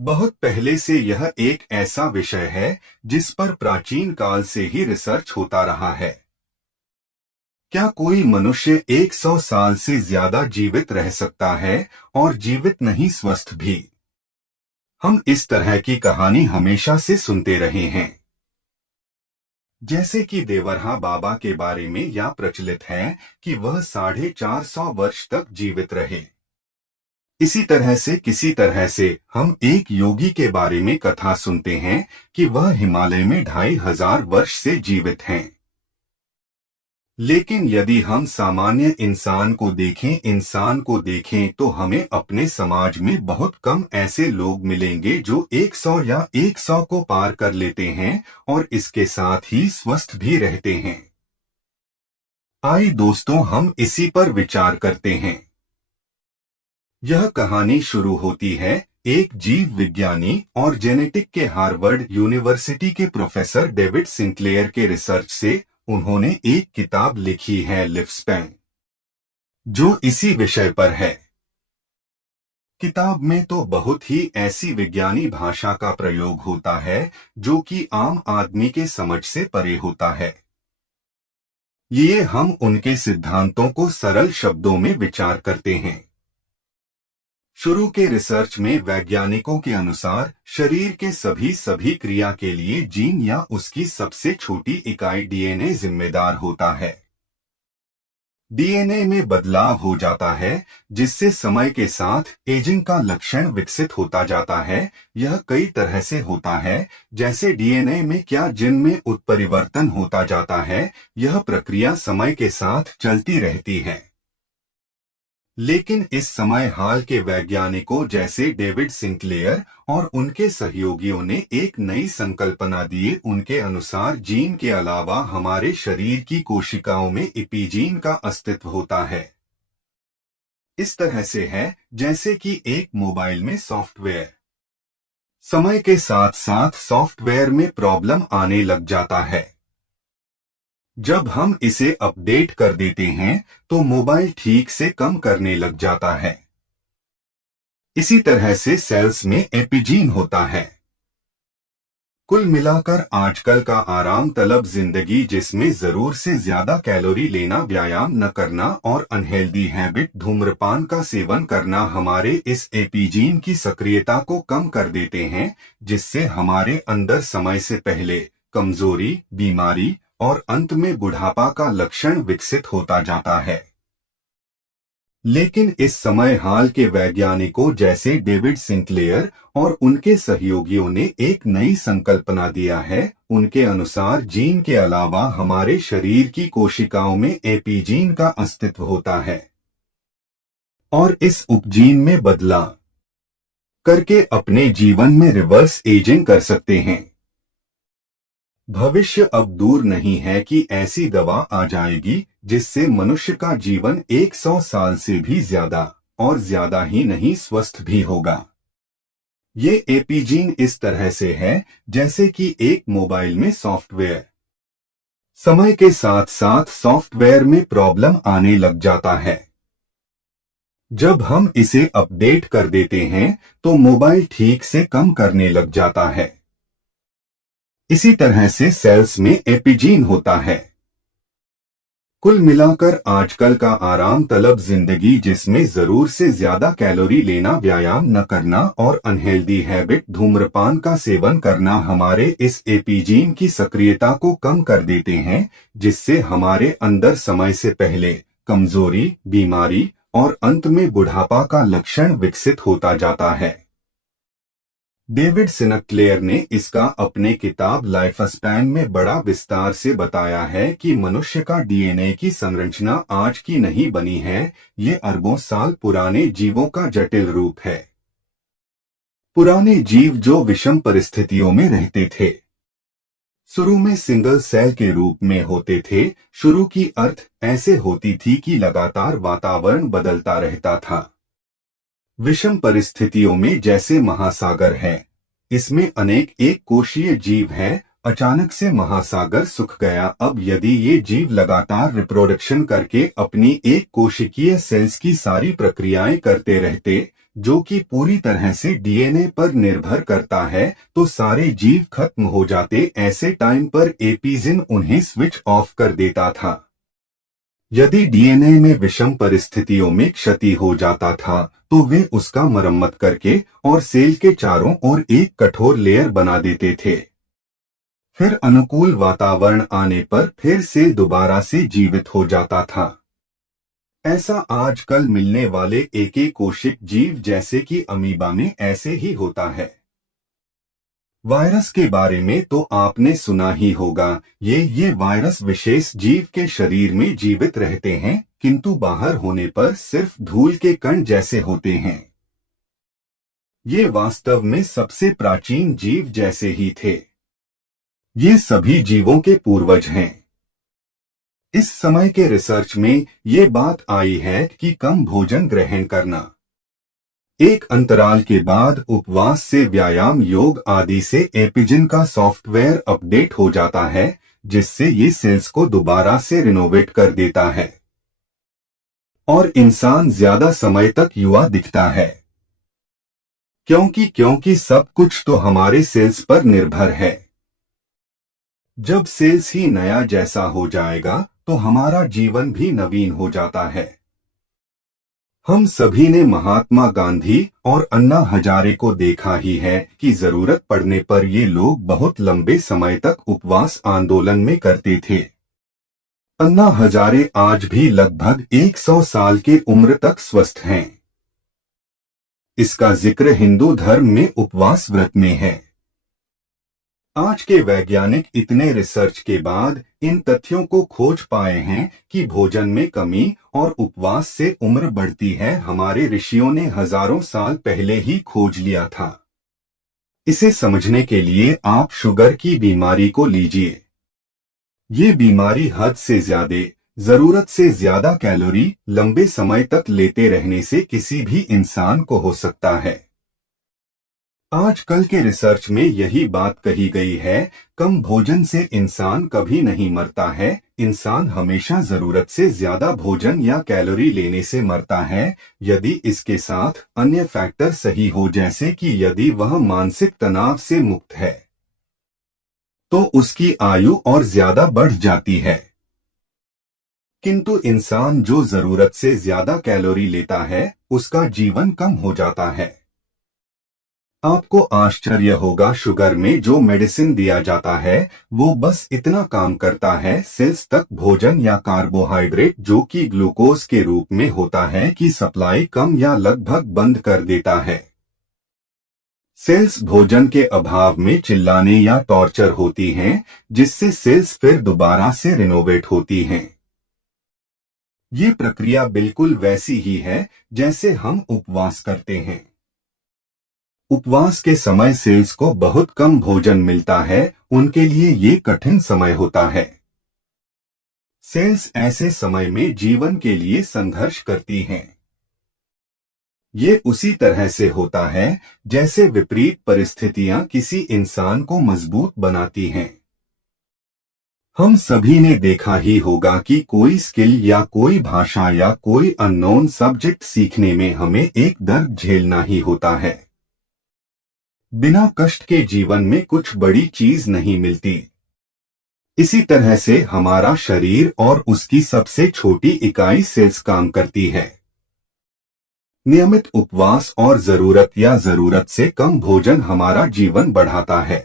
बहुत पहले से यह एक ऐसा विषय है जिस पर प्राचीन काल से ही रिसर्च होता रहा है। क्या कोई मनुष्य 100 साल से ज्यादा जीवित रह सकता है और जीवित नहीं स्वस्थ भी? हम इस तरह की कहानी हमेशा से सुनते रहे हैं। जैसे कि देवरहा बाबा के बारे में यह प्रचलित है कि वह 450 वर्ष तक जीवित रहे। इसी तरह से किसी तरह से हम एक योगी के बारे में कथा सुनते हैं कि वह हिमालय में 2500 वर्ष से जीवित हैं। लेकिन यदि हम सामान्य इंसान को देखें तो हमें अपने समाज में बहुत कम ऐसे लोग मिलेंगे जो 100 या 100 को पार कर लेते हैं और इसके साथ ही स्वस्थ भी रहते हैं। आइए दोस्तों, हम इसी पर विचार करते हैं। यह कहानी शुरू होती है एक जीव विज्ञानी और जेनेटिक के हार्वर्ड यूनिवर्सिटी के प्रोफेसर डेविड सिंक्लेयर के रिसर्च से। उन्होंने एक किताब लिखी है लिफ स्पैन, जो इसी विषय पर है। किताब में तो बहुत ही ऐसी विज्ञानी भाषा का प्रयोग होता है जो कि आम आदमी के समझ से परे होता है। ये हम उनके सिद्धांतों को सरल शब्दों में विचार करते हैं। शुरू के रिसर्च में वैज्ञानिकों के अनुसार शरीर के सभी क्रिया के लिए जीन या उसकी सबसे छोटी इकाई डीएनए जिम्मेदार होता है। डीएनए में बदलाव हो जाता है जिससे समय के साथ एजिंग का लक्षण विकसित होता जाता है। यह कई तरह से होता है, जैसे डीएनए में क्या जीन में उत्परिवर्तन होता जाता है। यह प्रक्रिया समय के साथ चलती रहती है। लेकिन इस समय हाल के वैज्ञानिकों जैसे डेविड सिंक्लेयर और उनके सहयोगियों ने एक नई संकल्पना दी। उनके अनुसार जीन के अलावा हमारे शरीर की कोशिकाओं में एपीजीन का अस्तित्व होता है। इस तरह से है जैसे कि एक मोबाइल में सॉफ्टवेयर। समय के साथ साथ सॉफ्टवेयर में प्रॉब्लम आने लग जाता है। जब हम इसे अपडेट कर देते हैं तो मोबाइल ठीक से काम करने लग जाता है। इसी तरह से सेल्स में एपीजीन होता है। कुल मिलाकर आजकल का आराम तलब जिंदगी, जिसमें जरूर से ज्यादा कैलोरी लेना, व्यायाम न करना और अनहेल्दी हैबिट धूम्रपान का सेवन करना हमारे इस एपीजीन की सक्रियता को कम कर देते हैं, जिससे हमारे अंदर समय से पहले कमजोरी, बीमारी और अंत में बुढ़ापा का लक्षण विकसित होता जाता है। लेकिन इस समय हाल के वैज्ञानिकों जैसे डेविड सिंक्लेयर और उनके सहयोगियों ने एक नई संकल्पना दिया है। उनके अनुसार जीन के अलावा हमारे शरीर की कोशिकाओं में एपीजीन का अस्तित्व होता है और इस उपजीन में बदलाव करके अपने जीवन में रिवर्स एजिंग कर सकते हैं। भविष्य अब दूर नहीं है कि ऐसी दवा आ जाएगी जिससे मनुष्य का जीवन 100 साल से भी ज्यादा और ज्यादा ही नहीं स्वस्थ भी होगा। ये एपीजीन इस तरह से है जैसे कि एक मोबाइल में सॉफ्टवेयर। समय के साथ साथ सॉफ्टवेयर में प्रॉब्लम आने लग जाता है। जब हम इसे अपडेट कर देते हैं तो मोबाइल ठीक से काम करने लग जाता है। इसी तरह से सेल्स में एपीजीन होता है। कुल मिलाकर आजकल का आराम तलब जिंदगी, जिसमें जरूर से ज्यादा कैलोरी लेना, व्यायाम न करना और अनहेल्दी हैबिट धूम्रपान का सेवन करना हमारे इस एपीजीन की सक्रियता को कम कर देते हैं, जिससे हमारे अंदर समय से पहले कमजोरी, बीमारी और अंत में बुढ़ापा का लक्षण विकसित होता जाता है। डेविड सिंक्लेयर ने इसका अपने किताब लाइफ स्पैन में बड़ा विस्तार से बताया है कि मनुष्य का डीएनए की संरचना आज की नहीं बनी है, ये अरबों साल पुराने जीवों का जटिल रूप है। पुराने जीव जो विषम परिस्थितियों में रहते थे, शुरू में सिंगल सेल के रूप में होते थे। शुरू की अर्थ ऐसे होती थी कि लगातार वातावरण बदलता रहता था। विषम परिस्थितियों में जैसे महासागर है, इसमें अनेक एक कोशीय जीव हैं। अचानक से महासागर सूख गया। अब यदि ये जीव लगातार रिप्रोडक्शन करके अपनी एक कोशिकीय सेल्स की सारी प्रक्रियाएं करते रहते, जो कि पूरी तरह से डीएनए पर निर्भर करता है, तो सारे जीव खत्म हो जाते। ऐसे टाइम पर एपिजिन उन्हें स्विच ऑफ कर देता था। यदि डीएनए में विषम परिस्थितियों में क्षति हो जाता था, तो वे उसका मरम्मत करके और सेल के चारों ओर एक कठोर लेयर बना देते थे। फिर अनुकूल वातावरण आने पर फिर से दोबारा से जीवित हो जाता था। ऐसा आजकल मिलने वाले एक कोशिक जीव जैसे कि अमीबा में ऐसे ही होता है। वायरस के बारे में तो आपने सुना ही होगा। ये वायरस विशेष जीव के शरीर में जीवित रहते हैं, किंतु बाहर होने पर सिर्फ धूल के कण जैसे होते हैं। ये वास्तव में सबसे प्राचीन जीव जैसे ही थे। ये सभी जीवों के पूर्वज हैं। इस समय के रिसर्च में ये बात आई है कि कम भोजन ग्रहण करना, एक अंतराल के बाद उपवास से व्यायाम, योग आदि से एपिजिन का सॉफ्टवेयर अपडेट हो जाता है, जिससे ये सेल्स को दोबारा से रिनोवेट कर देता है और इंसान ज्यादा समय तक युवा दिखता है। क्योंकि सब कुछ तो हमारे सेल्स पर निर्भर है। जब सेल्स ही नया जैसा हो जाएगा तो हमारा जीवन भी नवीन हो जाता है। हम सभी ने महात्मा गांधी और अन्ना हजारे को देखा ही है कि जरूरत पड़ने पर ये लोग बहुत लंबे समय तक उपवास आंदोलन में करते थे। अन्ना हजारे आज भी लगभग 100 साल के उम्र तक स्वस्थ हैं। इसका जिक्र हिंदू धर्म में उपवास व्रत में है। आज के वैज्ञानिक इतने रिसर्च के बाद इन तथ्यों को खोज पाए हैं कि भोजन में कमी और उपवास से उम्र बढ़ती है। हमारे ऋषियों ने हजारों साल पहले ही खोज लिया था। इसे समझने के लिए आप शुगर की बीमारी को लीजिए। ये बीमारी हद से ज्यादा, जरूरत से ज्यादा कैलोरी लंबे समय तक लेते रहने से किसी भी इंसान को हो सकता है। आजकल के रिसर्च में यही बात कही गई है, कम भोजन से इंसान कभी नहीं मरता है। इंसान हमेशा जरूरत से ज्यादा भोजन या कैलोरी लेने से मरता है। यदि इसके साथ अन्य फैक्टर सही हो, जैसे कि यदि वह मानसिक तनाव से मुक्त है, तो उसकी आयु और ज्यादा बढ़ जाती है। किंतु इंसान जो जरूरत से ज्यादा कैलोरी लेता है, उसका जीवन कम हो जाता है। आपको आश्चर्य होगा, शुगर में जो मेडिसिन दिया जाता है वो बस इतना काम करता है, सेल्स तक भोजन या कार्बोहाइड्रेट जो कि ग्लूकोज के रूप में होता है की सप्लाई कम या लगभग बंद कर देता है। सेल्स भोजन के अभाव में चिल्लाने या टॉर्चर होती हैं, जिससे सेल्स फिर दोबारा से रिनोवेट होती हैं। ये प्रक्रिया बिल्कुल वैसी ही है जैसे हम उपवास करते हैं। उपवास के समय सेल्स को बहुत कम भोजन मिलता है, उनके लिए ये कठिन समय होता है। सेल्स ऐसे समय में जीवन के लिए संघर्ष करती हैं। ये उसी तरह से होता है जैसे विपरीत परिस्थितियां किसी इंसान को मजबूत बनाती हैं। हम सभी ने देखा ही होगा कि कोई स्किल या कोई भाषा या कोई अननोन सब्जेक्ट सीखने में हमें एक दर्द झेलना ही होता है। बिना कष्ट के जीवन में कुछ बड़ी चीज नहीं मिलती। इसी तरह से हमारा शरीर और उसकी सबसे छोटी इकाई सेल्स काम करती है। नियमित उपवास और जरूरत या जरूरत से कम भोजन हमारा जीवन बढ़ाता है।